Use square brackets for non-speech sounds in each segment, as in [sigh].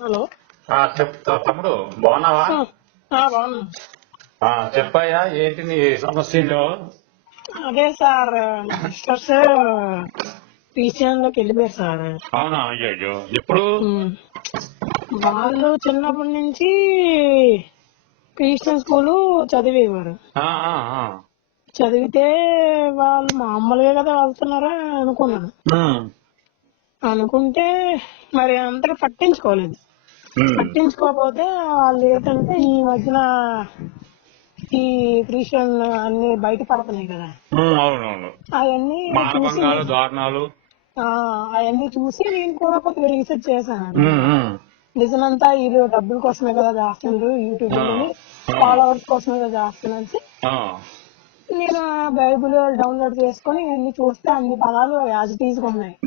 Hello. చెప్తా తమ్ముడు బాగున్నావా? చెప్పయ్యా ఏంటి నీ సమస్య ఏంటో? అదే సార్ సిస్టర్స్ క్రిస్టియన్లోకి వెళ్ళిపోయారు సార్. అవునా? అయ్యో ఎప్పుడు. వాళ్ళు చిన్నప్పటి నుంచి క్రిస్టియన్ స్కూల్ చదివేవారు. చదివితే వాళ్ళు మామూలుగా కదా వెళ్తున్నారా అనుకున్నాను. అనుకుంటే మరి అంతగా పట్టించుకోలేదు. పట్టించుకోకపోతే వాళ్ళు ఏంటంటే ఈ మధ్యన ఈ క్రిస్టియన్ అన్ని బయట పడుతున్నాయి కదా. అవునవును. అవన్నీ చూసి దారుణాలు. అవన్నీ చూసి నేను కూడా కొద్దిగా రీసెర్చ్ చేశాను. నిజమంతా వీళ్ళు డబ్బుల కోసమే కదా చేస్తున్నారు యూట్యూబ్లోని ఫాలోవర్స్ కోసమే కదా చేస్తున్నారు నేను బైబిల్ డౌన్లోడ్ చేసుకొని ఇవన్నీ చూస్తే అన్ని పదాలు యాజ్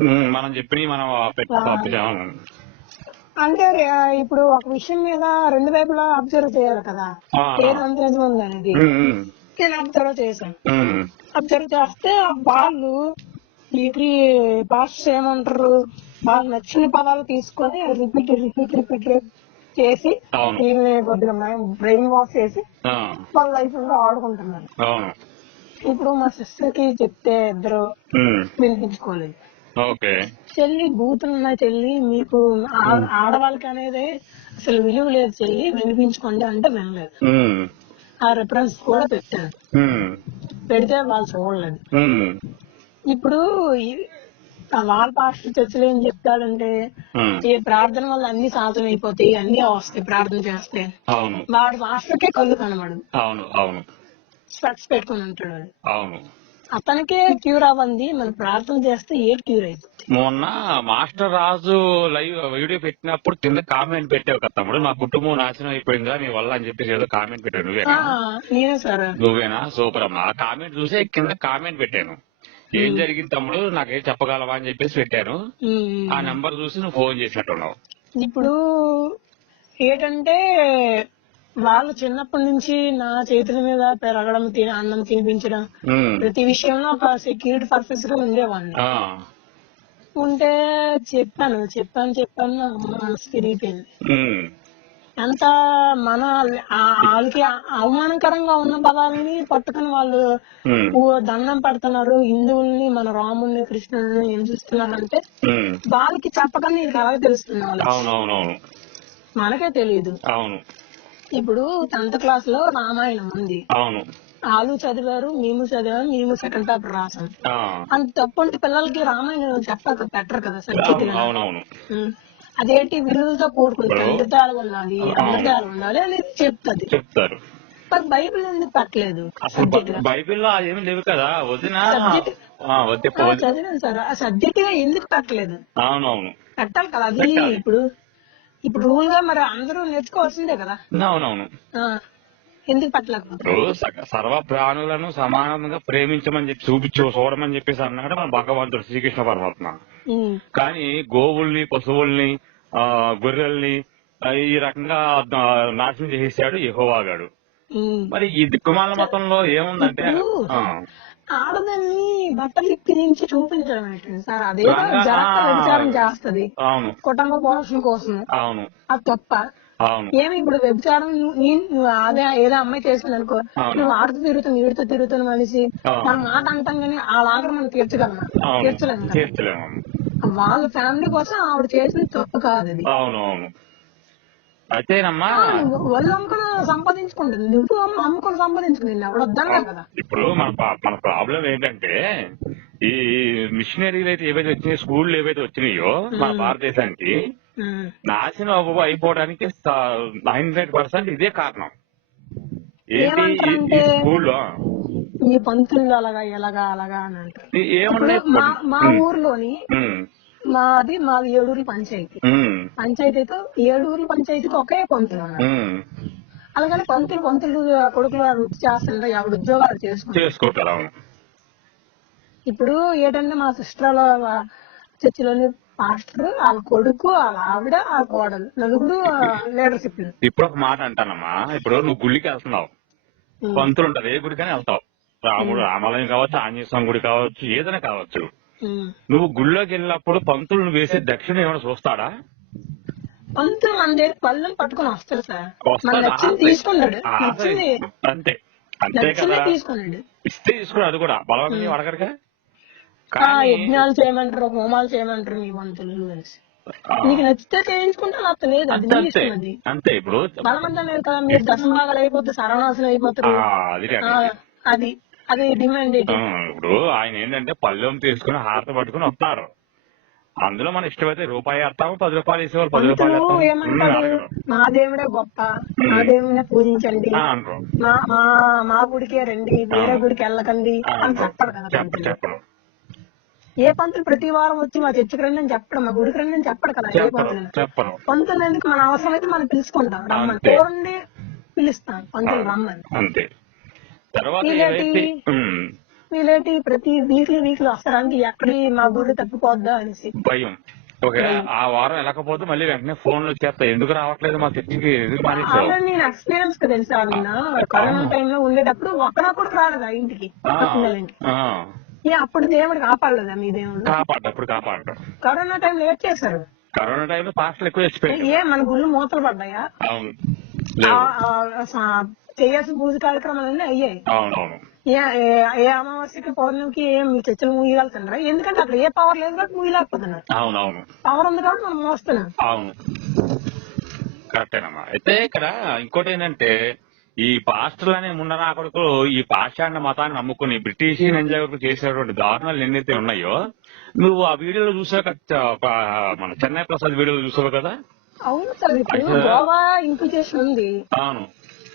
ఉమ్, మనం మనం అంటే ఇప్పుడు ఒక విషయం మీద రెండు వైపులా అబ్జర్వ్ చేయాలి కదా. ఆ, ఏది అంత నిజం ఉంది అనేది నేను అబ్జర్వ్ చేశాను. అబ్జర్వ్ చేస్తే వాళ్ళు ఈ పాస్టర్స్ ఏమంటారు? వాళ్ళకి నచ్చిన పదాలు తీసుకొని రిపీట్ రిపీట్ రిపీట్ చేసి వీళ్ళని కొద్దిగా బ్రెయిన్ వాష్ చేసి వాళ్ళ లైఫ్లో ఆడుకుంటున్నారు. ఇప్పుడు మా సిస్టర్కి చెప్తే ఇద్దరు వినిపించుకోలేదు. ఓకే. చెల్లి బూతున్న చెల్లి మీకు ఆడవాళ్ళకి అనేది అసలు విలువ లేదు చెల్లి వినిపించుకోండి అంటే వినలేదు. ఆ రెఫరెన్స్ కూడా పెట్టాను ఉమ్, పెడితే వాళ్ళు చూడలేదు. ఇప్పుడు వాళ్ళ పాస్టర్ చర్చలు ఏం చెప్తాడంటే ఈ ప్రార్థన వల్ల అన్ని సాధన అయిపోతాయి అన్ని వస్తాయి ప్రార్థన చేస్తే. వాడు మాస్టర్కే కళ్ళు కనబడు అవును అవును. స్పెక్స్ పెట్టుకుని ఉంటాడు. అవును. అతనికే క్యూర్ అవ్వంది. మనం ప్రార్థన చేస్తే ఏ క్యూర్ అయిపోతుంది మొన్న మాస్టర్ రాజు లైవ్ వీడియో పెట్టినప్పుడు కింద కామెంట్ పెట్టావు కదా తమ్ముడు. నా కుటుంబం నాశనం అయిపోయిందా నీ వల్ల అని చెప్పేసి ఏదో కామెంట్ పెట్టావు ఆ, నువ్వేనా నేనే సార్. నువ్వేనా? సూపర్ అమ్మా. ఆ కామెంట్ చూసే కింద కామెంట్ పెట్టాను. ఏం జరిగింది తమ్ముడు? నాకేం చెప్పగలవా అని చెప్పేసి పెట్టాను. ఆ నెంబర్ చూసి నువ్వు ఫోన్ చేసినట్టున్నావు. ఇప్పుడు ఏంటంటే వాళ్ళు చిన్నప్పటి నుంచి నా చేతుల మీద పెరగడం తిన అన్నం తినిపించడం. ప్రతి విషయంలో ఒక సెక్యూరిటీ పర్పస్గా ఉండేవాడిని. ఉంటే చెప్పాను చెప్పాను చెప్పాను మనసు తిరిగిపోయింది. అంత మన వాళ్ళకి అవమానకరంగా ఉన్న పదాలని పట్టుకుని వాళ్ళు దండం పెడుతున్నారు హిందువుల్ని మన రాముల్ని కృష్ణుల్ని ఏం చూస్తున్నారంటే. వాళ్ళకి చెప్పకనే ఇది అలాగే తెలుస్తుంది వాళ్ళకి మనకే తెలియదు అవును ఇప్పుడు టెన్త్ క్లాస్లో రామాయణం ఉంది. అవును. వాళ్ళు చదివారు మేము చదివాము మేము సెకండ్ పేపర్ రాసాం. అంత తప్పు అంటే పిల్లలకి రామాయణం చెప్పక పెట్టరు కదా సబ్జెక్ట్. అదేంటి విలువలతో కూడుకుంది తండ్రితాలు ఉండాలి అమృతాలు ఉండాలి అనేది చెప్తుంది. చెప్తారు. మరి బైబిల్ ఎందుకు పెట్టలేదు? బైబిల్లో ఏమి లేవు కదా వదిన. చదివాను సార్. ఆ సబ్జెక్ట్గా ఎందుకు పెట్టలేదు? అవునవును. పెట్టాలి కదా అది. ఇప్పుడు ఇప్పుడు రూల్గా మరి అందరూ నేర్చుకోవాల్సిందే కదా. అవునవును. ఎందుకు సర్వ ప్రాణులను సమానంగా ప్రేమించమని చెప్పి చూపించు చూడమని చెప్పేసి అన్నాడు మన భగవంతుడు శ్రీకృష్ణ పరమాత్మ. కానీ గోవుల్ని పశువుల్ని ఆ గొర్రెల్ని ఈ రకంగా నాశనం చేసేసాడు యెహోవాగాడు. మరి ఈ దిక్కుమాల మతంలో ఏముందంటే ఆడదాన్ని బట్టలు ఇప్పించి చూపించడం సార్? రంగా- జాగ్రత్త వ్యభిచారం చేస్తది. అవును. కుటుంబ పోషణ కోసం. అవును. అది తప్ప. ఏమి ఇప్పుడు వ్యభిచారం అదే ఏదో అమ్మాయి చేసింది అనుకో. నువ్వు ఆడుతూ తిరుగుతావు ఈడుతూ తిరుగుతున్న మనిషి. మన మాట అంటాం కానీ ఆ లాగర మనం తీర్చగలమా అవును. తీర్చలేము వాళ్ళ ఫ్యామిలీ కోసం ఆవిడ చేసిన తప్పు కాదు అది. అవును అవును. అయితేనమ్మా నువ్వు ఒళ్ళు అమ్ముకుని సంపాదించుకుంటుంది. నువ్వు అమ్ముకుని సంపాదించుకుంది ఎవడు వద్దన్నా కదా. ఇప్పుడు మన మన ప్రాబ్లం ఏంటంటే ఈ మిషనరీలు అయితే ఏవైతే వచ్చినాయో స్కూళ్ళు ఏవైతే వచ్చినాయో మన భారతదేశానికి. నాశనం అవ్వ- అయిపోవడానికి హండ్రెడ్ పర్సెంట్ ఇదే కారణం. ఏంటి ఈ- స్కూల్లో? ఈ పంతులు అలాగా ఎలాగా అలాగా అని అంటారు. మా ఊర్లోని మాది మాది ఏడూరు పంచాయతీ. పంచాయతీతో ఏడూరు పంచాయతీకి ఒకే పంతులు అలాగని పంతులు పంతులు కొడుకులు వృత్తి చేస్తుంటే ఎవరు ఉద్యోగాలు చేసుకుంటారు. ఇప్పుడు ఏంటంటే మా సిస్టర్ చర్చిలోని పాస్టర్ వాళ్ళ కొడుకు వాళ్ళ ఆవిడ ఆ కోడలు నలుగురు లీడర్షిప్ ఇప్పుడు ఒక మాట అంటానమ్మా. ఇప్పుడు నువ్వు గుడికి వెళ్తున్నావు. పంతులు ఉంటది ఏ గుడికైనా వెళ్తావు. రాముడు రామాలయం కావచ్చు ఆంజనేయ స్వామి గుడి కావచ్చు ఏదైనా కావచ్చు. నువ్వు గుళ్ళోకి వెళ్ళినప్పుడు పంతులను వేసే దక్షిణ ఏమైనా చూస్తాడా? పంతులు మన దగ్గర పళ్ళని పట్టుకొని వస్తాడు సార్. మన. నచ్చింది తీసుకున్నాడు. నచ్చింది అంతే. అంతే కదా. తీసుకున్నాడు. ఇస్తే తీసుకున్నాడు అది కూడా. బలవంతం అడగరుగా యజ్ఞాలు చేయమంటారు హోమాలు చేయమంటారు మీ పంతులు నీకు నచ్చితే చేయించుకుంటే నాకు లేదు అది అంతే ఇప్పుడు బలవంతం లేదు కదా మీరు దశంభాగాలు అయిపోతే అయిపోతారు. అది. అది డిమాండ్ ఇప్పుడు ఆయన ఏంటంటే పళ్ళెం తీసుకుని హారత పట్టుకుని వస్తారు. అందులో మన ఇష్టమైతే రూపాయి వేస్తాము పది రూపాయలు వేసేవాళ్ళు పది రూపాయలు. మా దేవుడే గొప్ప. మా దేవుడే పూజించండి. మా గుడికే రండి వేరే గుడికి వెళ్ళకండి అని చెప్పడు కదా చెప్పరు ఏ పంతులు ప్రతి వారం వచ్చి మా చర్చికి రండి అని చెప్పడం మా గుడికి రండి అని చెప్పడు కదా ఏ చెప్పరు పంతులు. చెప్పరు. పంతులు ఎందుకు మన అవసరం అయితే మనం పిలుచుకుంటాం రమ్మని. చూడండి పిలుస్తాం పంతులు రమ్మని. అంతే. తర్వాత ఉమ్, వీళ్ళేంటి ప్రతి వీక్లీ వీక్లీ వస్తారంటే ఎక్కడి మా గుడి తప్పిపోద్దా అనేసి. భయం. ఓకే ఆ వారం వెళ్ళకపోతే మళ్ళీ వెంటనే ఫోన్లో చేస్తా. ఎందుకు రావట్లేదు మా చర్చికి ఎందుకు మానేసావు? ఆల్రెడీ నేను ఎక్స్పీరియన్స్ తెలుసా కరోనా టైంలో ఉండేటప్పుడు ఒక్కడా కూడా రాలేదా ఇంటికి? ఏ అప్పుడు దేవుడు కాపాడలేదా మీ దేవుడు? కాపాడప్పుడు కాపాడటం కరోనా టైం లేట్ చేశారు? కరోనా టైంలో పాస్టర్లు ఎక్కువ ఏ మన గుళ్ళు మూతలు పడ్డాయా? అవును. చేయాల్సిన పూజ కార్యక్రమాలన్నీ అయ్యాయి. అవునవును. ఏ అమావాస్యకి పౌర్ణమికి ఏం మీ చర్చలు మూయగలుగుతున్నారా? ఎందుకంటే అక్కడ ఏ పవర్ లేదు కాబట్టి మూయలేకపోతున్నారు. అవునవును. పవర్ ఉంది కాబట్టి మనం మోస్తున్నాం. అవును. కరెక్టేనమ్మా. అయితే ఇక్కడ ఇంకోటి ఏంటంటే ఈ పాస్టర్లు అనే ముండరాకుడుకు ఈ పాషాండ మతాన్ని నమ్ముకుని బ్రిటిష్ ఎంజాయ్ వరకు చేసేటువంటి దారుణాలు ఎన్నైతే ఉన్నాయో నువ్వు ఆ వీడియోలో చూసావు మన చెన్నై ప్రసాద్ వీడియోలో చూసావు కదా? అవును సార్ ఇప్పుడు గోవా ఇంప్లికేషన్ ఉంది. అవును.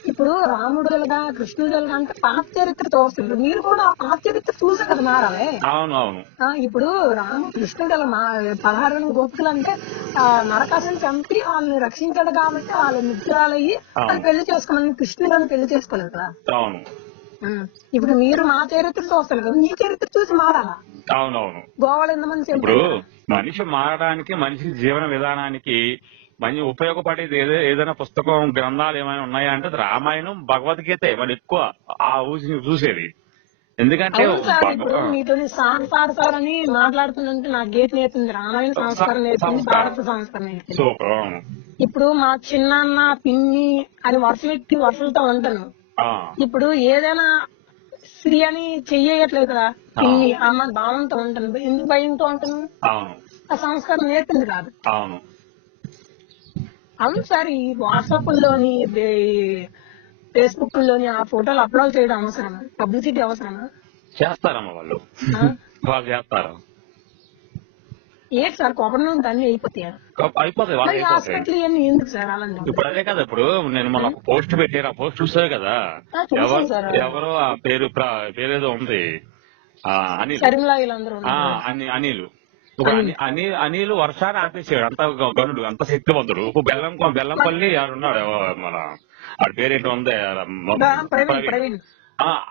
ఇప్పుడు రాముడు వెలగా కృష్ణుడు వెలగా అంటే పాత చరిత్ర చూస్తున్నారు. మీరు కూడా పాత చరిత్ర చూసే కదా మారాలి అవును అవును ఆ, ఇప్పుడు రాము కృష్ణుడు మా పదహారు వేల గోపికలు అంటే నరకాసుని చంపి వాళ్ళని రక్షించాడు కాబట్టి వాళ్ళు వాళ్ళు పెళ్ళి చేసుకోమని కృష్ణుడు పెళ్ళి చేసుకోలేదు కదా? అవును. ఇప్పుడు మీరు మా చరిత్ర చూస్తారు కదా? మీ చరిత్ర చూసి మారాలా? అవునవును. గోవాలో ఎంతమంది ఇప్పుడు మనిషి మారడానికి మనిషి జీవన విధానానికి మంచి ఉపయోగపడేది ఏదో ఏదైనా పుస్తకం గ్రంథాలు ఏమైనా ఉన్నాయా అంటే రామాయణం భగవద్గీత మనం ఎక్కువ ఆ ఊసి చూసేది. ఎందుకంటే మీతో సార్ అని మాట్లాడుతుందంటే నాకు గేట్ నేర్పింది. రామాయణ సంస్కారం నేర్పింది సంస్కారం. భారత సంస్కారం నేర్పింది. ఇప్పుడు మా చిన్నాన్న పిన్ని అని వరుస వ్యక్తి వరుసలతో ఉంటాను. ఇప్పుడు ఏదైనా స్త్రీ అని చెయ్యట్లేదు కదా పిన్ని అమ్మ భావంతో ఉంటాను. ఎందుకు భయంతో ఉంటాను? ఆ సంస్కారం నేర్పింది కాదు. అవును సార్ ఈ వాట్సాప్లోని ఫేస్బుక్లోని ఆ ఫోటోలు అప్లోడ్ చేయడం అవసరమా? పబ్లిసిటీ అవసరమా? చేస్తారమ్మ వాళ్ళు? వాళ్ళు చేస్తారు. ఏంటి సార్ నుండి అన్ని అయిపోతాయా? వాళ్ళు హాస్పిటల్ ఇవన్నీ ఎందుకు సార్ అలాంటి ఇప్పుడు అదే కదా ఇప్పుడు నేను మన పోస్ట్ పెట్టారు ఆ పోస్ట్ చూసావు కదా? ఎవరు ఆ పేరు ప్ర- పేరేదో ఉంది. అనిల్. అనిల్. అని- అని అనిల్ వర్షాన్ని ఆపేసాడు అంత గనుడు అంత శక్తివంతుడు. బెల్లం బెల్లంపల్లి ఆడున్నాడు మన ఆడి పేరేంటి ఉంది.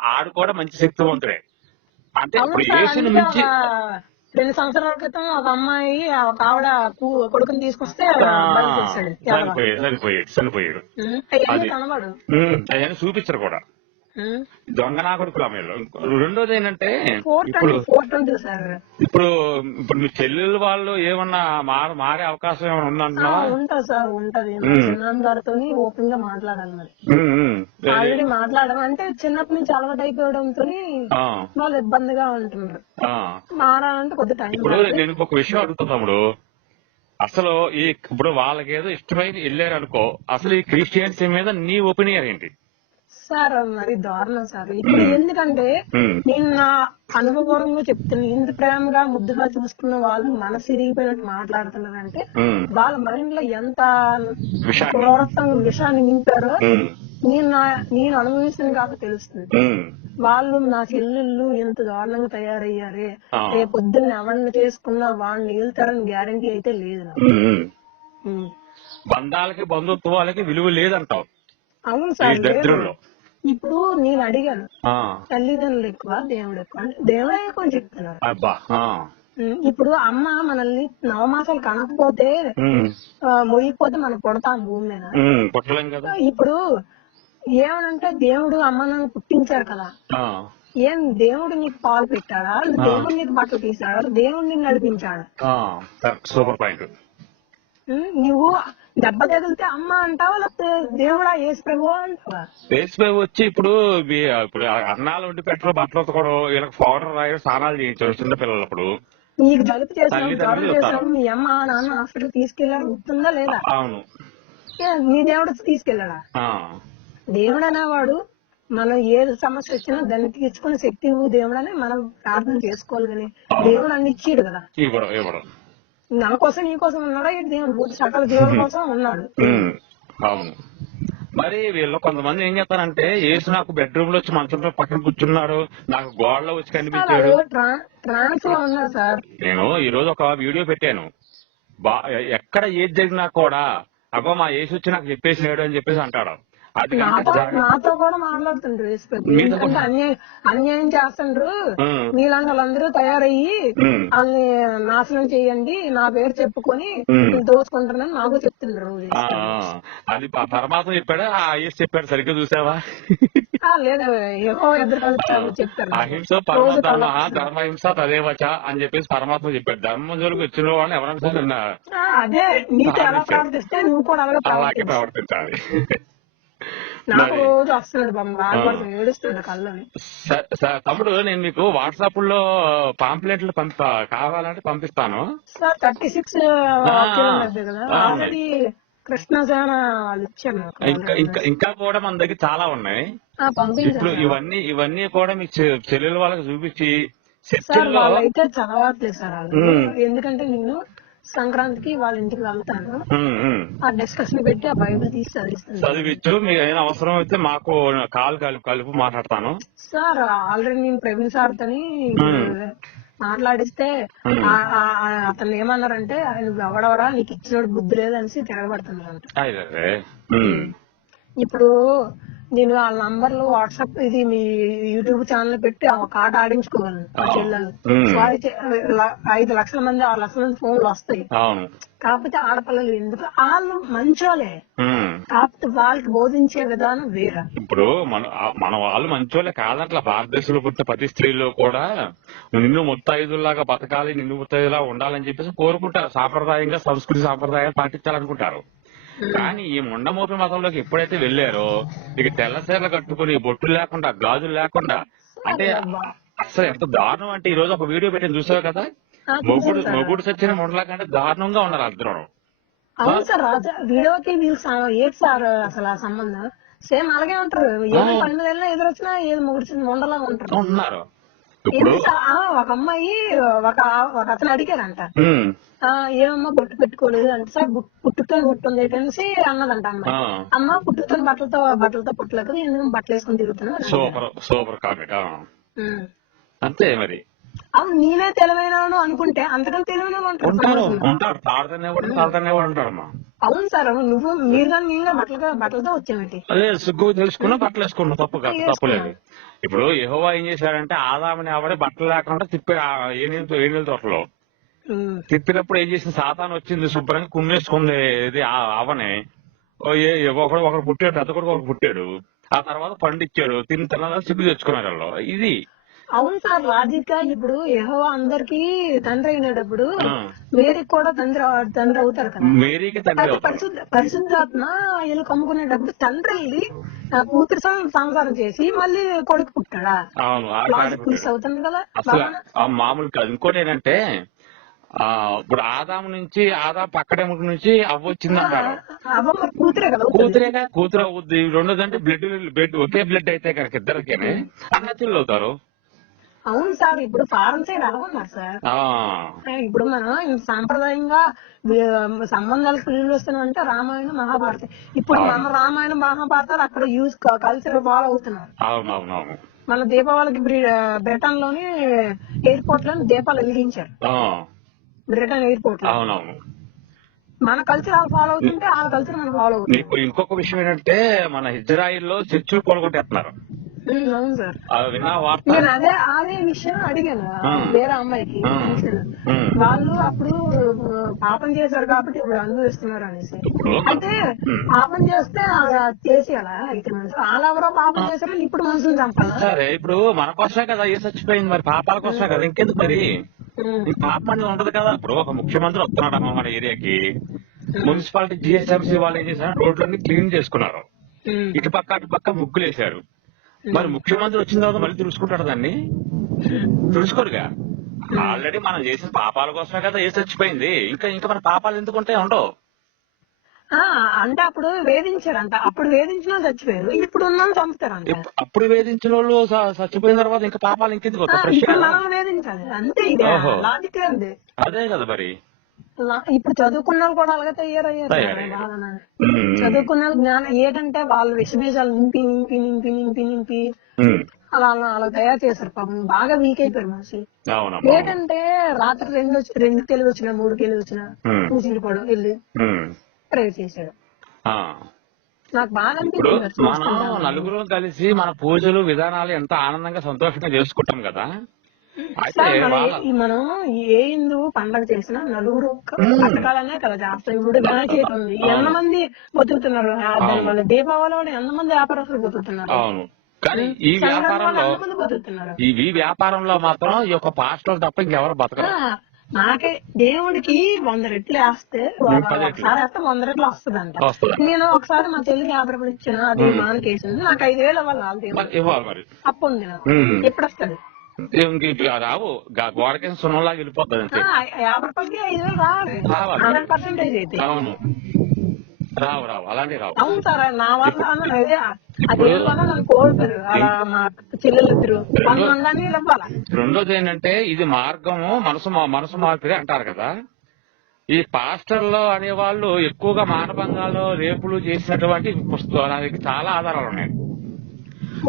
ఆడు కూడా మంచి శక్తివంతుడే. అంటే ఇప్పుడు అందుకే మించి రెండు సంవత్సరాల క్రితం ఒక అమ్మాయి ఒక ఆవిడ కొడుకుని తీసుకొస్తే. చనిపోయాడు చనిపోయాడు చనిపోయాడు చూపించరు కూడా. దొంగ నా కొడుకులు అమ్మాయిలు రెండోది ఏంటంటే ఇప్పుడు ఇప్పుడు ఇప్పుడు మీ చెల్లెలు వాళ్ళు ఏమన్నా మార మారే అవకాశం ఏమైనా ఆ, ఉందంటున్నావా ఉంటది సార్ ఉంటది. ఉం. చిన్న గారితో ఓపెన్గా మాట్లాడాలి మరి. ఆల్రెడీ మాట్లాడడం అంటే చిన్నప్పటి నుంచి అలవాటు అయిపోవడంతో వాళ్ళు ఇబ్బందిగా ఉంటున్నారు. ఆ. మారాలంటే కొద్ది టైం ఇప్పుడు నేను ఇంకొక విషయం అడుగుతా తమ్ముడు. అసలు ఈ ఇప్పుడు వాళ్ళకి ఏదో ఇష్టమైన వెళ్ళారు అనుకో అసలు ఈ క్రిస్టియన్స్ మీద నీ ఒపీనియన్ ఏంటి? సార్ మరి దారుణం సార్. ఇప్పుడు ఎందుకంటే నేను నా అనుభవపూర్వంగా చెప్తున్నా ఇంత ప్రేమగా ముద్దుగా చూస్తున్న వాళ్ళు మనసు ఇరిగిపోయినట్టు మాట్లాడుతున్నారంటే వాళ్ళ మైండ్లో ఎంత క్రూరత్వం విషయాన్ని నింపారో నేను నా- నేను అనుభవిస్తుంది కాబట్టి తెలుస్తుంది. వాళ్ళు నా చెల్లెళ్ళు ఎంత దారుణంగా తయారయ్యారే. రేపు పొద్దున్న ఎవరిని చేసుకున్నా వాళ్ళని వెళ్తారని గ్యారంటీ అయితే లేదు. బంధాలకి బంధుత్వాలకి విలువ లేదంటావు. అవును సార్. దరిద్రంలో ఇప్పుడు నేను అడిగాను. తల్లిదండ్రులు ఎక్కువ దేవుడు ఎక్కువ దేవుడే ఎక్కువ చెప్తున్నారు. ఇప్పుడు అమ్మ మనల్ని నవమాసాలు కనకపోతే మొయ్యకపోతే మనం పుడతాం భూమి మీద. ఇప్పుడు ఏమనంటే దేవుడు అమ్మ నన్ను పుట్టించారు కదా ఏం దేవుడు నీకు పాలు పెట్టాడా? దేవుడు నీకు బట్టలు తీసాడా దేవుడు నిన్ను నడిపించాడా? ఆ, సూపర్ పాయింట్? నువ్వు దెబ్బ తగిలితే అమ్మ అంటావా లేకపోతే దేవుడా ఏసు ప్రభు అంటావా? ఫేస్బుక్ వచ్చి ఇప్పుడు ఇప్పుడు అన్నాలు వండి పెట్టడం బట్టలు ఉతకడం వీళ్ళకి పౌడర్ రాయడం స్నానాలు చేయించారు చిన్న పిల్లలు అప్పుడు నీకు చేసినప్పుడు తల్లిదండ్రులు జ్వరం. చేసినప్పుడు మీ అమ్మ నాన్న హాస్పిటల్ తీసుకెళ్ళాడు గుర్తుందా లేదా? అవును. ఏ, నీ దేవుడు వచ్చి తీసుకెళ్ళాడా? దేవుడు అనేవాడు మనం ఏది సమస్య వచ్చినా దాన్ని తీర్చుకునే శక్తి ఇవ్వు దేవుడు అని మనం ప్రార్థన చేసుకోవాలి కానీ దేవుడు అన్ని ఇచ్చాడు కదా. నా కోసం నీ కోసం ఉన్నాడా? దేవుడు పూర్తి సకల దేవుడి కోసం ఉన్నాడు? అవును. మరి వీళ్ళు కొంతమంది ఏం చేస్తారంటే యేసు నాకు బెడ్రూమ్లో వచ్చి మంచంలో పక్కన కూర్చున్నాడు నాకు గోడలో వచ్చి కనిపించాడు. నేను ఈ రోజు ఒక వీడియో పెట్టాను. బా ఎక్కడ ఏది జరిగినా కూడా అబ్బా మా యేసు వచ్చి నాకు చెప్పేసినాడు అని చెప్పేసి అంటాడు. అది నాతో కూడా మాట్లాడుతుండ్రు ఎందుకంటే అన్యాయం అన్యాయం చేస్తుండ్రు. మీలాంటి వాళ్ళందరూ తయారయ్యి వాళ్ళని నాశనం చేయండి నా పేరు చెప్పుకొని దోచుకుంటున్నాను నాకు చెప్తుండ్రు. అది పరమాత్మ చెప్పాడు? ఆ యేసు చెప్పాడు. సరిగ్గా చూసావా? లేదు. ఏవో ఇద్దరు చెప్తారు. అహింస పరమధర్మ. ధర్మహింస తదేవచ అని చెప్పేసి పరమాత్మ చెప్పాడు. ధర్మం జోలికి వచ్చిన వాళ్ళని ఎవరైనా అదే నీతో ఎలా ప్రవర్తిస్తే నువ్వు కూడా అలాగే అలాగే ప్రవర్తించు. ప్రవర్తించాలి. నాకు రోజు వస్తున్నాడు బామ్మ. కళ్ళని. తమ్ముడు నేను మీకు వాట్సాప్లో పాంప్లెట్లు పంప కావాలంటే పంపిస్తాను. సార్ థర్టీ సిక్స్ కదా. ఆల్రెడీ ఇంకా ఇంకా ఇంకా కూడా మన దగ్గర చాలా ఉన్నాయి. ఇప్పుడు ఇవన్నీ ఇవన్నీ కూడా మీ చె- చెల్లెల వాళ్ళకి చూపించి సార్ వాళ్ళైతే చదవట్లేదు సార్. ఎందుకంటే నేను సంక్రాంతికి వాళ్ళ ఇంటికి వెళ్తాను. ఆ డిస్కషన్ పెట్టి ఆ బైబిల్ తీసి చదివిస్తాను. చదివించు మీకు ఏదైనా అవసరం అయితే మాకు కాల్ కలిపి కలిపి మాట్లాడతాను. సార్ ఆల్రెడీ నేను ప్రవీణ్ సార్ తోని మాట్లాడిస్తే అతను ఏమన్నారంటే నువ్వు ఎవడవరా నీకు ఇచ్చినోడు బుద్ధి లేదనేసి ఉమ్. ఇప్పుడు నేను వాళ్ళ నంబర్లు వాట్సాప్ ఇది మీ యూట్యూబ్ ఛానల్ పెట్టి ఒక ఆట ఆడించుకోగలను ఆ చెల్లెలు. ల- ఐదు లక్షల మంది ఆరు లక్షల మంది ఫోన్లు వస్తాయి. అవును. కాకపోతే ఆడపిల్లలు ఎందుకు? వాళ్ళు మంచోలే. కాకపోతే వాళ్ళకి బోధించే విధానం వేరే. ఇప్పుడు మన ఆ- మన వాళ్ళు మంచోళ్ళే కాదట్లా భారతదేశంలో పుట్టిన ప్రతి స్త్రీలో కూడా నిన్ను ముత్తైదులాగా బతకాలి నిన్ను ముత్తైదులా ఉండాలని చెప్పేసి కోరుకుంటారు. సాంప్రదాయంగా సంస్కృతి సాంప్రదాయాలు పాటించాలనుకుంటారు. కానీ ఈ ముండమూపి మతంలోకి ఎప్పుడైతే వెళ్ళారో ఇక తెల్ల చీరలు కట్టుకుని బొట్టు లేకుండా గాజులు లేకుండా అంటే అసలు ఎంత దారుణం అంటే ఈ రోజు ఒక వీడియో పెట్టిన చూసావు కదా? మొగుడు. మొగుడు సచ్చిన ముండలా కంటే దారుణంగా ఉన్నారు అందరూ అవును సార్ వీడియోకి వీళ్ళు సార్ అసలు ఆ సంబంధం? సేమ్ అలాగే ఉంటారు. ఏదో పని మీద వెళ్ళినా ఎదురొచ్చినా ఏది ముగిసింది ఉండలా ఉంటారు? ఉన్నారు. ఇప్పుడు ఒక అమ్మాయి ఒక ఒక అతను అడిగారంట. ఏమమ్మా బొట్టు పెట్టుకోలేదు అంటే సార్ పుట్టుతో పుట్టుంది అనేసి అన్నదంట అమ్మాయి. ఆ, అమ్మ పుట్టుతో బట్టలతో బట్టలతో పుట్టలేదు ఎందుకు బట్టలు వేసుకొని తిరుగుతున్నా సూపర్ సూపర్ కామెంట్ ఆ. అంతే మరి. అవును నేనే తెలివైన అనుకుంటే అంతకంటే తెలివైన ఉంటారు ఉంటారు. తాడుతనే అవును సార్ అవును. నువ్వు మీరు కానీ నేను కానీ బట్టలు బట్టలతో వచ్చామేంటి అదే సిగ్గు తెలుసుకున్నా బట్టలు వేసుకున్నా. తప్పు కాదు తప్పులేదు ఇప్పుడు యెహోవా ఏం చేశాడంటే ఆదామని ఆవిడ బట్టలు లేకుండా తిప్పి ఏనుగుల తోటలో. తిప్పినప్పుడు ఏం చేసింది? సాతాన్ వచ్చింది శుభ్రంగా కుమ్మేసుకుంది. ఇది ఏ ఒకడు ఒకడు పుట్టాడు పెద్ద కొడుకు ఒకడు పుట్టాడు. ఆ తర్వాత పండిచ్చాడు. తిని తిన్న సిగ్గు తెచ్చుకున్నారు వాళ్ళు. ఇది అవును సార్ లాజిక్గా ఇప్పుడు యహో అందరికి తండ్రి అయినప్పుడు. మేరీకి కూడా తండ్రి తండ్రి అవుతారు కదా. మేరీకి తండ్రి పరిశుద్ధ పరిశుద్ధాత్మ వీళ్ళు కమ్ముకునేటప్పుడు తండ్రి వెళ్ళి కూతురు సంసారం చేసి మళ్ళీ కొడుకు పుట్టాడా? లాజిక్ అవుతుంది కదా అసలు ఆ మామూలు కాదు. ఇంకోటి ఏంటంటే ఇప్పుడు ఆదాము నుంచి ఆదా పక్కడెముక నుంచి అవ్వ వచ్చింది అంటారు అవ్వ మరి కూతురే. కూతురేగా కూతురు అవుద్ది రెండోదంటే బ్లడ్ బ్లడ్ ఒకే బ్లడ్ అయితే కనుక ఇద్దరికేనే. అన్నతిల్లు అవుతారు. అవును సార్ ఇప్పుడు ఫారెన్ సైడ్ అలాగున్నారు సార్. ఇప్పుడు మనం సాంప్రదాయంగా సంబంధాలకు విలువలు వస్తున్నాం అంటే రామాయణం మహాభారతం. ఇప్పుడు మన రామాయణం మహాభారతాలు అక్కడ యూజ్ కల్చర్ ఫాలో అవుతున్నారు మన దీపావళికి బ్రి- బ్రిటన్లోని ఎయిర్పోర్ట్లో దీపాలు వెలిగించారు. బ్రిటన్ ఎయిర్పోర్ట్లో మన కల్చర్ ఫాలో అవుతుంటే ఆ కల్చర్ మనం ఫాలో అవుతుంది. ఇంకొక విషయం ఏంటంటే మన ఇజ్రాయిల్లో చర్చిలు కొనుగొట్టేస్తున్నారు అది నేను అదే అదే విషయం అడిగాను వేరే అమ్మాయికి. వాళ్ళు అప్పుడు పాపం చేశారు కాబట్టి ఇప్పుడు అనుభవిస్తున్నారు అనేసి. అంటే పాపం చేస్తే అలా చేసేయాలా? అయితే వాళ్ళు ఎవరో పాపం చేశారు ఇప్పుడు మనుషులు చంపాలా? సరే ఇప్పుడు మన కోసమే కదా ఏ చచ్చిపోయింది మరి? పాపాల కోసమే కదా. ఇంకెందుకు మరి? పాపం ఉండదు కదా. ఇప్పుడు ఒక ముఖ్యమంత్రి వస్తున్నాడు అమ్మ మన ఏరియాకి. మున్సిపాలిటీ జిహెచ్ఎంసీ వాళ్ళు ఏం చేశారు రోడ్లన్నీ క్లీన్ చేసుకున్నారు. ఇటు పక్క అటు పక్క ముగ్గులు వేశారు మరి ముఖ్యమంత్రి వచ్చిన తర్వాత మళ్ళీ తుడుచుకుంటాడు దాన్ని? తుడుచుకోరుగా. ఆల్రెడీ మనం చేసిన పాపాల కోసమే కదా ఏ చచ్చిపోయింది. ఇంకా ఇంకా మన పాపాలు ఎందుకుంటే ఉండవు. ఆ, అంటే అప్పుడు వేధించారంట. అప్పుడు వేధించిన వాళ్ళు చచ్చిపోయారు. ఇప్పుడు చంపుతారంట. అప్పుడు వేధించిన వాళ్ళు చచ్చిపోయిన తర్వాత ఇంకా పాపాలు ఇంకెందుకు? మనం వేధించాలి. అంతే ఇది. లాజిక్ అదే కదా మరి. ఇప్పుడు చదువుకున్న వాళ్ళు కూడా అలాగే తయారయ్యారు. చదువుకున్న వాళ్ళు జ్ఞానం ఏంటంటే వాళ్ళు విషబీజాలు నింపి నింపి నింపి నింపి నింపి అలా అలా అలా తయారు చేశారు పాపం. బాగా వీక్ అయిపోయారు మనిషి. ఏంటంటే రాత్రి రెండు వచ్చి- రెండు తెలివి వచ్చిన మూడు తెలివి వచ్చిన పూజలు కూడా వెళ్ళి ప్రే చేశాడు ఆ. నాకు బాగా ఇప్పుడు అనిపించింది మనం. నలుగురు కలిసి మన పూజలు విధానాలు ఎంత ఆనందంగా సంతోషంగా చేసుకుంటాం కదా. మన ఈ మనం ఏ హిందూ పండగ చేసినా నలుగురు పథకాలనే కదా చేస్తాం ఇప్పుడు ఎంత మంది బతుకుతున్నారు? దీపావళి వల్ల ఎంత మంది వ్యాపారస్తులు బతుకుతున్నారు? అవును. కానీ ఈ వ్యాపారంలో ఎంత మంది బతుకుతున్నారు? ఈ వ్యాపారంలో మాత్రం ఈ యొక్క పాస్టర్ తప్ప ఇంకెవరు బతకరు. నాకే దేవుడికి వంద రెట్లు వేస్తే. ఒకసారి వేస్తే వంద రెట్లు వస్తుందంట. వస్తుంది. నేను ఒకసారి మా చెల్లికి యాభై రూపాయలు ఇచ్చాను అది మానకేసింది. నాకు ఐదు వేలు మరి అప్పు ఉంది. ఎప్పుడు వస్తుంది ఇంక రావు గా- గోడకేసి సున్నంలాగా వెళ్ళిపోతుంది అంతే. ఆ, యాభై రూపాయలకి ఐదు వేలు రావాలి. రావాలి. హండ్రెడ్ పర్సెంటేజ్ అయితే. అవును. రావు రావు అలాంటి రావు. అవును సార్ నా వల్ల అదే. రెండోది ఏంటంటే ఇది మార్గము మనసు మనసు మార్పిడి అంటారు కదా. ఈ పాస్టర్లు అనేవాళ్ళు ఎక్కువగా మానభంగాలు రేపులు చేసినటువంటి పుస్తకాలు చాలా ఆధారాలు ఉన్నాయి.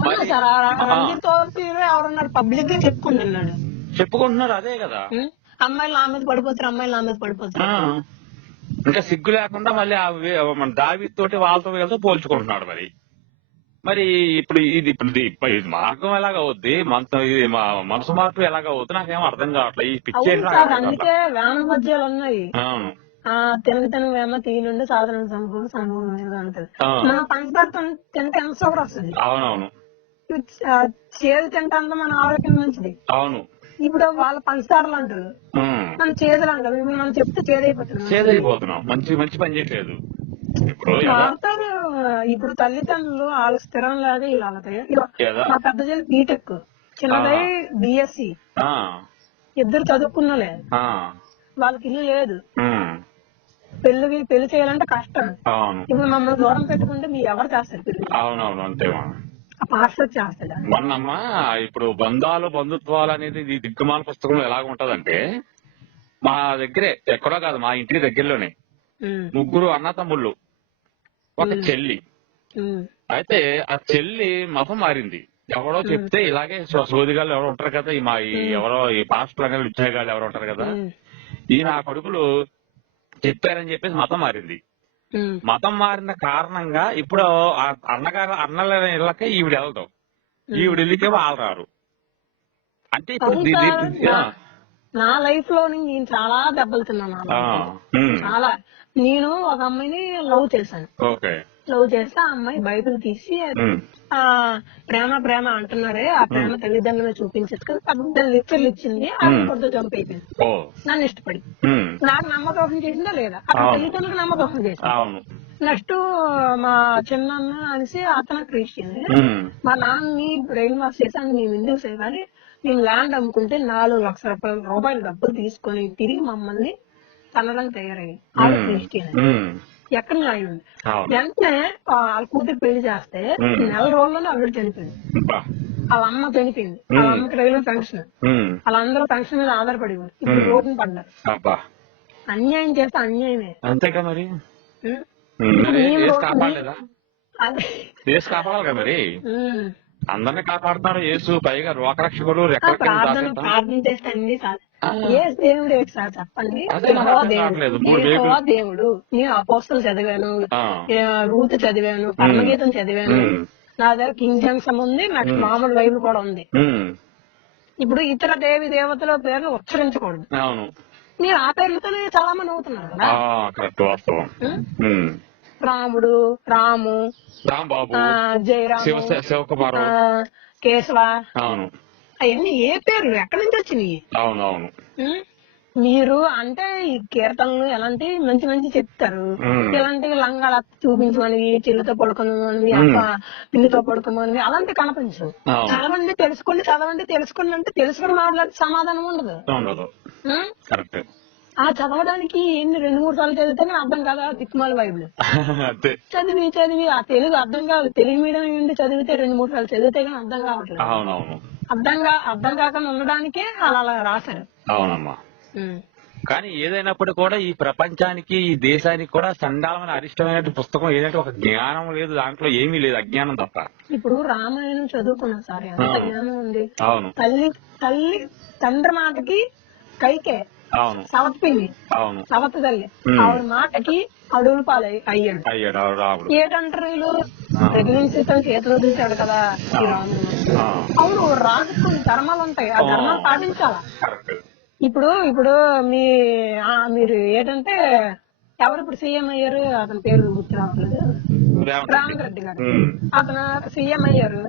సార్ పబ్లిక్గా చెప్పుకుంటున్నారు అదే కదా? అమ్మాయిలు నా మీద పడిపోతారు అమ్మాయిలు నా మీద పడిపోతారు. ఇంకా సిగ్గు లేకుండా మళ్ళీ మన దావి తోటి వాళ్ళతో వీళ్ళతో పోల్చుకుంటున్నాడు మరి. మరి ఇప్పుడు ఇది ఇప్పుడు ఇది మార్గం ఎలాగ అవుద్ది? మన ఇది మనసు మార్పు ఎలాగ అవుద్ది? నాకేం అర్థం కావట్లేదు. ఈ పిచ్చి కావట్లేదు. అందుకే వేణ మధ్యాలు ఉన్నాయి. అవును ఆ తినక తిన వేమ తీనుండి సంపూర్ణ అంటది. ఆ. మన పంచదార తిన- తినక ఎంత సూపర్ వస్తుంది? అవునవును. చేదు తింటే అంత మన ఆరోగ్యం మంచిది. అవును. ఇప్పుడు వాళ్ళ పంచదారలు అంటారు. మన చేదులు అంటారు ఇప్పుడు మనం చెప్తే చేదైపోతుంది చేదైపోతున్నాం. మంచి మంచి పని చేయట్లేదు ఇప్పుడు ఎలా- మారుతారు ఇప్పుడు తల్లిదండ్రులు వాళ్ళ స్థిరం లేదు ఇలా? మా పెద్ద చెల్లి బీటెక్. చిన్నదై బిఎస్సి. ఇద్దరు చదువుకున్నలే. వాళ్ళకి ఇల్లు లేదు. పెళ్ళి పెళ్ళి చేయాలంటే కష్టం. ఇప్పుడు మమ్మల్ని దూరం పెట్టుకుంటే మీరు ఎవరు చేస్తారు పెళ్ళి అవునవును అంతేమా? పాస్టర్ చేస్తాడా. మొన్నమ్మా ఇప్పుడు బంధాలు బంధుత్వాలు అనేది ఈ దిక్కుమాల పుస్తకంలో ఎలాగ ఉంటదంటే మా దగ్గరే ఎక్కడో కాదు మా ఇంటికి దగ్గరలోనే. ముగ్గురు అన్న తమ్ముళ్ళు ఒక చెల్లి. అయితే ఆ చెల్లి మతం మారింది. ఎవరో చెప్తే ఇలాగే సోదిగాళ్ళు ఎవరో ఉంటారు కదా ఈ మా ఎవరో ఈ పాస్టర్ గారు ఎవరో ఉంటారు కదా ఉమ్, ఈ నా కొడుకులు చెప్పారని చెప్పేసి మతం మారింది. మతం మారిన కారణంగా ఇప్పుడు అన్నగారు అన్నల ఇళ్ళకే ఈవిడ వెళ్తాం ఈవిడ ఇల్లుకే వాళ్ళు రారు. అంటే ఇప్పుడు నా- లైఫ్లో నేను చాలా దెబ్బలు తిన్నాను చాలా. నేను ఒక అమ్మాయిని లవ్ చేశాను. లవ్ చేస్తే ఆ అమ్మాయి బైబిల్ తీసి ఆ ప్రేమ ప్రేమ అంటున్నారే. ఆ ప్రేమ తల్లిదండ్రులు చూపించదు కదా లిటర్లు ఇచ్చింది అది కొద్ది జంప్ అయిపోయింది. నన్ను ఇష్టపడి. నాకు నమ్మకం చేసిందా లేదా. తల్లిదండ్రులకు నమ్మకం చేసింది. నెక్స్ట్ మా చిన్న అనేసి అతను క్రిస్టియన్. మా నాన్నని బ్రెయిన్ వాష్ చేశాను మేము ఎందుకు చేయాలి? మేము ల్యాండ్ అమ్ముకుంటే నాలుగు లక్షల రూపాయల రూపాయలు డబ్బులు తీసుకొని తిరిగి మమ్మల్ని తనడానికి తయారయ్యి ఆవిడ క్రిస్టియన్. ఎక్కడ అవును. వెంటనే ఆ, వాళ్ళ కూతురు పెళ్ళి చేస్తే. నెల రోజుల్లోనే అల్లుడు చనిపోయింది వాళ్ళ అమ్మ చనిపోయింది. వాళ్ళ అమ్మకి రైలు పెన్షన్ వాళ్ళందరూ పెన్షన్ మీద ఆధారపడి. ఇప్పుడు రోడ్డున పడ్డారు. అన్యాయం చేస్తే అన్యాయమే. అంతేగా మరి? కాపాడలేదా? కాపాడాలి కదా మరి. అందరిని కాపాడుతున్నారు యేసు పైగా లోకరక్షకుడు ప్రార్థన. ప్రార్థన చేస్తే అన్ని ఏ దేవుడు సార్ చెప్పండి నాకు దేవుడు. నేను అపోస్తలు చదివాను. రూత్ చదివాను. పరమగీతం చదివాను. నా దగ్గర కింగ్ జంక్షన్ ఉంది. నెక్స్ట్ మామూలు బైబిల్ కూడా ఉంది. ఇప్పుడు ఇతర దేవి దేవతల పేర్లు ఉచ్చరించకూడదు. మీరు ఆ పేర్లతోనే చాలా మంది అవుతున్నారు కదా. రాముడు రాము రాంబాబు జయరాము శివకుమారు. కేశవ. అవును. అవన్నీ ఏ పేర్లు? ఎక్కడి నుంచి వచ్చినాయి అవును అవును ఉం? మీరు అంటే ఈ కీర్తనలు ఎలాంటి మంచి మంచి చెప్తారు. మ్మ్. ఇలాంటి లంగాల చూపించమని చెల్లితో పడుకోమని అక్క పిల్లితో పడుకోమని అలాంటి కనిపించు అవును. చదవండి తెలుసుకోండి చదవండి తెలుసుకోండి అంటే తెలుసుకుని మాట్లాడితే సమాధానం ఉండదు. ఆ చదవడానికి ఎన్ని రెండు మూడు సార్లు చదివితే కానీ అర్థం కాదా దిక్కుమాల బైబిల్. [laughs] అంతే. చదివి చదివి ఆ తెలుగు అర్థం కాదు. తెలుగు మీడియం నుండి చదివితే రెండు మూడు సార్లు చదివితే కానీ అర్థం కావట్లేదు. అవునవును. అర్థం కా అర్థం కాకుండా ఉండడానికే అలా అలా రాశారు. అవునమ్మా. మ్మ్. కానీ ఏదైనప్పటికీ కూడా ఈ ప్రపంచానికి ఈ దేశానికి కూడా సండాలమైన అరిష్టమైన పుస్తకం ఏదంటే ఒక జ్ఞానం లేదు దాంట్లో ఏమీ లేదు అజ్ఞానం తప్ప. ఇప్పుడు రామాయణం చదువుకున్నా సార్. ఎంత. జ్ఞానం ఉంది? అవును. తల్లి తల్లి తండ్రి మాటకి కైకే. సవత్ అవును. సవత్ తల్లి. ఆవిడ మాటకి అడవులు పాలై అయ్యాడు. అయ్యాడు ఏటంటారు వీళ్ళు. ప్రెగ్నెన్సీ తన చేతిలో తీశాడు కదా ఈ రాముడు. అవును రాజు కొన్ని ధర్మాలు ఉంటాయి. ఆ. ధర్మాలు పాటించాలా? ఇప్పుడు ఇప్పుడు మీ మీరు ఏంటంటే ఎవరు ఇప్పుడు సీఎం అయ్యారు? అతని పేరు గుర్తు రావట్లేదు రామరెడ్డి రెడ్డి. గారు అతను సీఎం అయ్యారు.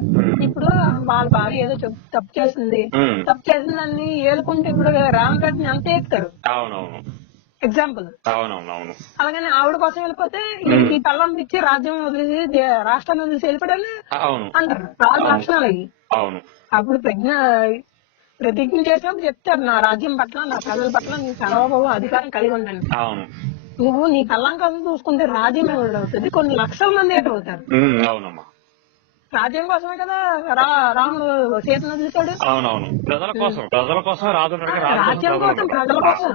ఇప్పుడు వాళ్ళ భార్య ఏదో తప్పు చేసింది. తప్పు చేసిందని ఏలుకుంటే ఇప్పుడు రామరెడ్డిని అంతే ఎక్కుతారు ఎగ్జాంపుల్ అవునవునవును. అలాగని ఆవిడ కోసం వెళ్ళిపోతే ఈ తల్లం ఇచ్చి రాజ్యం వదిలేసి రాష్ట్రాన్ని వదిలేసి వెళ్ళిపోయాడని అవును. అంటారు. రాజు లక్షణాలు అవును. అప్పుడు ప్రజ్ఞ ప్రతిజ్ఞ చేసినప్పుడు చెప్తారు నా రాజ్యం పట్ల నా ప్రజల పట్ల నీ సర్వభౌమ అధికారం కలిగి ఉండండి. నువ్వు నీ కళ్ళం కోసం చూసుకుంటే రాజ్యం ఎవరు అవుతుంది కొన్ని లక్షల మంది ఏట అవుతారు అవునమ్మా. రాజ్యం కోసమే కదా రాముడు సీతను వదిలితాడు అవునవును. ప్రజల కోసం ప్రజల కోసం రాజు రాజ్యం కోసం ప్రజల. కోసం.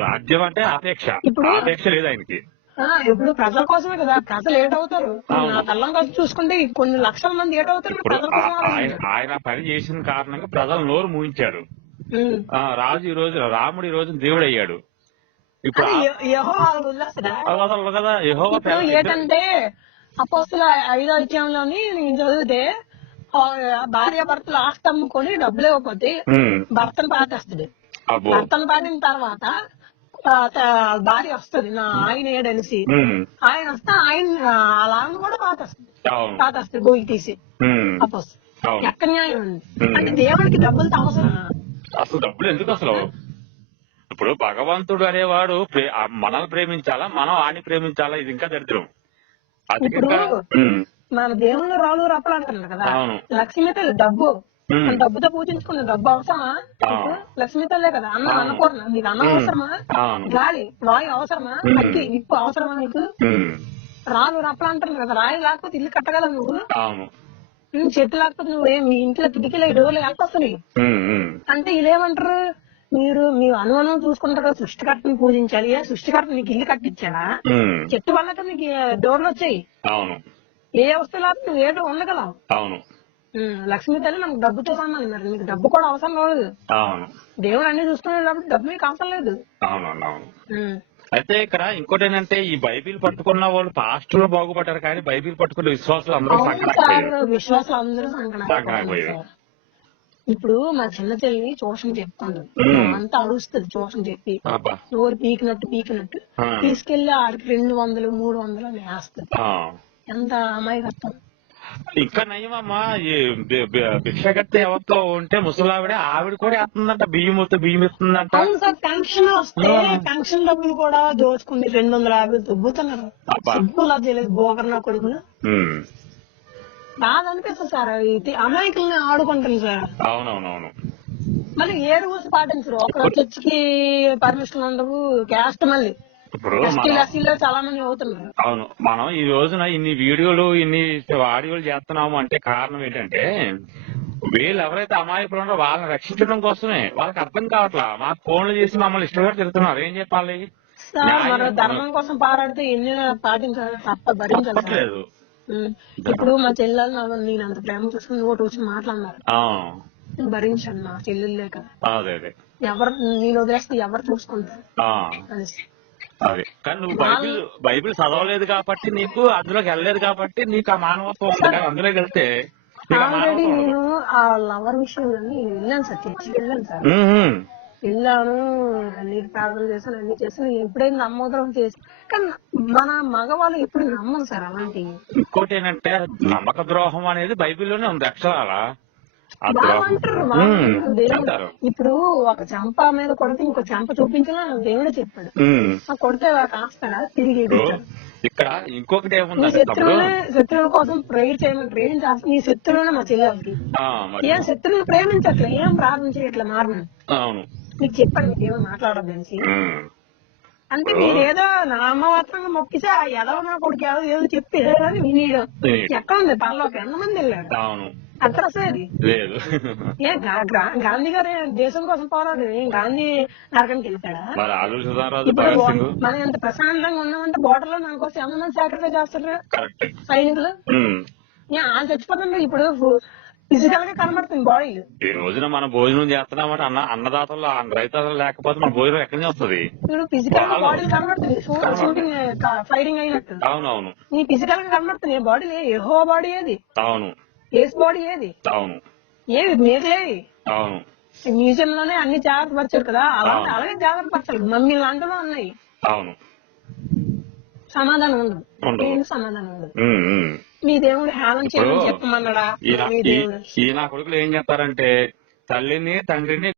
రాజ్యం అంటే ఆపేక్ష. ఇప్పుడు- ఆపేక్ష లేదు ఆయనకి. ఇప్పుడు ప్రజల కోసమే కదా ప్రజలు ఏటవుతారు? కళ్ళం కోసం చూసుకుంటే కొన్ని లక్షల మంది ఏటవుతారు? ఆయన పని చేసిన కారణంగా ప్రజలు నోరు మూయించాడు. రాజు ఈ రోజు రాముడు ఈ రోజు దేవుడు అయ్యాడు ఇప్పుడు కదా? యెహోవా ఏంటంటే అపోస్తుల ఐదో అధ్యాయంలోని నేను చదివితే భార్య భర్తలు ఆస్తి అమ్ముకొని డబ్బులు ఇవ్వకపోతే భర్తను పాటేస్తుంది భర్తను పాటిన తర్వాత భార్య వస్తుంది నా ఆయన ఏడనిసి. ఆయన వస్తే ఆయన అలా కూడా పాటేస్తుంది పాటేస్తుంది గోయి తీసి. అవును. ఎక్కడ న్యాయం ఉంది. అంటే దేవుడికి డబ్బులతో అవసరం అసలు డబ్బులు ఎందుకు అసలు? ఇప్పుడు భగవంతుడు అనేవాడు మనల్ని ప్రేమించాలా? మనం ఆని ప్రేమించాలా? ఇది ఇంకా దరిద్రం. అది మన దేవుళ్ళు రాళ్ళు రప్పలు అంటున్నారు కదా. లక్ష్మీ తల్లి డబ్బు. డబ్బుతో పూజించుకున్న డబ్బు అవసరమా? లక్ష్మీ తల్లే కదా. అన్నం. అన్నపూర్ణ. నీకు అన్నం. అవసరమా? గాలి వాయు అవసరమా. అక్కి నిప్పు అవసరమా నీకు? రాళ్ళు రప్పలు అంటున్నారు కదా. రాయి లేకపోతే ఇల్లు కట్టగలవు నువ్వు? చెట్టు లేకపోతే నువ్వు మీ ఇంట్లో కిటికీలు డోర్లు ఉమ్, అంటే ఇదేమంటారు? మీరు మీ అనుమానం చూసుకుంటారు కదా సృష్టికర్తని పూజించాలి. ఏ సృష్టికర్త నీకు ఇల్లు కట్టించాడా ఉమ్, చెట్టు వల్ల నీకు డోర్లు వచ్చాయి. అవును. ఏ వస్తువు లేకపోతే నువ్వు ఏదో ఉండగలవు. అవును. ఉమ్, లక్ష్మీ తల్లి మనకు డబ్బుతో సమానం మరి మీకు డబ్బు కూడా అవసరం లేదు. అవును. దేవుడు అన్ని చూసుకునేటప్పుడు కాబట్టి డబ్బు మీకు అవసరం లేదు. అవును అవును. ఉమ్. అయితే ఇక్కడ ఇంకోటి ఏంటంటే ఈ బైబిల్ పట్టుకున్న వాళ్ళు పాస్టర్లు బాగుపడ్డారు కానీ బైబిల్ పట్టుకున్న విశ్వాసులు అందరూ అవును సంకటపోయారు సార్ విశ్వాసాలు అందరూ. ఇప్పుడు మా చిన్న చెల్లి ట్యూషన్ చెప్తాను. అంతా అడుస్తుంది ట్యూషన్ చెప్పి నోరు పీకినట్టు పీకినట్టు. తీసుకెళ్ళి ఆడికి రెండు వందలు మూడు వందలు వేస్తుంది. ఎంత అమాయకత్వం ఇంకా నయమమ్మా ఈ బి- బి- భిక్షగత్తి ఎవరితో ఉంటే ముసలావిడ ఆవిడ కూడా వేస్తుందంట బియ్యం వస్తే బియ్యం ఇస్తుందంట అవును సార్ పెన్షన్ వస్తే. పెన్షన్ డబ్బులు కూడా దోచుకుని రెండు వందల యాభై దుబ్బుతున్నారు. సిగ్గులా తెలియదు బోకర్న కొడుకులు. బాధ అనిపిస్తుంది సార్ ఇది అమాయకుల్ని ఆడుకుంటుంది సార్. అవునవునవును. మళ్ళీ ఏ రూల్స్ పాటించరు. ఒక చర్చికి పర్మిషన్ ఉండవు క్యాస్ట్ మళ్ళీ. చాలా మంది అవుతున్నారు. అవును మనం ఈ రోజున ఇన్ని వీడియోలు ఇన్ని ఆడియోలు చేస్తున్నాము అంటే కారణం ఏంటంటే వీళ్ళు ఎవరైతే అమాయకులు ఉన్నారో వాళ్ళని రక్షించడం కోసమే. వాళ్ళకి అర్థం కావట్లా. మాకు ఫోన్లు చేసి మమ్మల్ని ఇష్టపడి తిరుగుతున్నారు ఏం చెప్పాలి? ధర్మం కోసం పారాడితే ఎన్ని పాటించాలి? తప్ప భరించాలి. సార్ తప్పట్లేదు. ఉం. ఇప్పుడు మా చెల్లెలు నేను అంత ప్రేమ చూసుకుని ఒకటి వచ్చి మాట్లాడినారు. భరించాను నా చెల్లెలు లేక. అదే అదే. ఎవరు నేను వదిలేస్తే ఎవరు చూసుకుంటారు? అదే. కానీ నువ్వు బైబిల్ బైబిల్ చదవలేదు కాబట్టి నీకు అందులోకి వెళ్ళలేదు కాబట్టి నీకు ఆ మానవత్వం కానీ అందులోకి వెళ్తే ఆల్రెడీ. నేను ఆ లవర్ విషయంలో నేను వెళ్ళాను సార్ వెళ్ళాను సార్. వెళ్ళాను అన్ని ప్రార్థన చేశాను అన్ని చేశాను ఎప్పుడైనా నమ్మోదరం చేసి. కానీ మన మగవాళ్ళు ఎప్పుడు నమ్మరు సార్ అలాంటివి ఇంకోటి ఏంటంటే నమ్మక ద్రోహం అనేది బైబిల్లోనే ఉంది అక్షరాల? అంటారు ఇప్పుడు ఒక చెంప మీద కొడితే ఇంకో చెంప చూపించినా దేవుడే చెప్పాడు. కొడితే కాస్తాడా? తిరిగి. ఇక్కడ ఇంకొకటి ఏముందంటే శత్రువులే కోసం ప్రేయర్ చేయమని ప్రేయర్ చేస్తా నీ శత్రువులే మా చెల్లెలకి. ఏం శత్రువులు ప్రేమించట్లే ఏం ప్రార్థన చేయట్లే మార్గం అవును. నీకు చెప్పండి మీకు ఏమో మాట్లాడద్దని ఉమ్. అంటే మీరు ఏదో నామమాత్రంగా మొక్కితే ఆ ఎదవ నా కొడుకు ఏదో ఏదో చెప్పి అని వినియడం ఎక్కడ ఉంది? పనిలోకి ఎంతమంది వెళ్ళాడు ఏది లేదు. ఏ గాంధీ గారు దేశం కోసం పోరాడు గాంధీ నరకానికి వెళ్తాడా మనం ఎంత ప్రశాంతంగా ఉన్నామంటే బోర్డర్లో మన కోసం ఎంతమంది సాక్రిఫైస్ చేస్తారు సైనికులు? ఆ చచ్చిపోతుంది ఇప్పుడు ఫిజికల్గా కనబడుతుంది బాడీలు ఈ రోజున మనం భోజనం చేస్తున్నామంటే అన్న అన్నదాతలు ఆ రైతులు లేకపోతే మన భోజనం ఎక్కడి నుంచి వస్తుంది? ఇప్పుడు ఫిజికల్గా బాడీలు కనబడుతుంది. షూటింగ్ ఫైరింగ్ అయినట్టు. అవును అవును నీ ఫిజికల్గా కనబడుతుంది. బాడీ ఏహో బాడీ ఏది? అవును. ఏస్ బాడీ ఏది? అవును. ఏది? మీదేది అవును. మ్యూజియం లోనే అన్ని జాగ్రత్త పరచారు కదా? అలాగే అవును. అలాగే జాగ్రత్త పరచాలి. మమ్మీ లాంటిలో ఉన్నాయి. అవును. సమాధానం ఉండదు. సమాధానం ఉండదు. మీ దేవుడు హేళన చేయమని చెప్పమన్నాడా? ఈయన మీ దేవుడు. కొడుకులు ఏం చేస్తారంటే తల్లిని తండ్రిని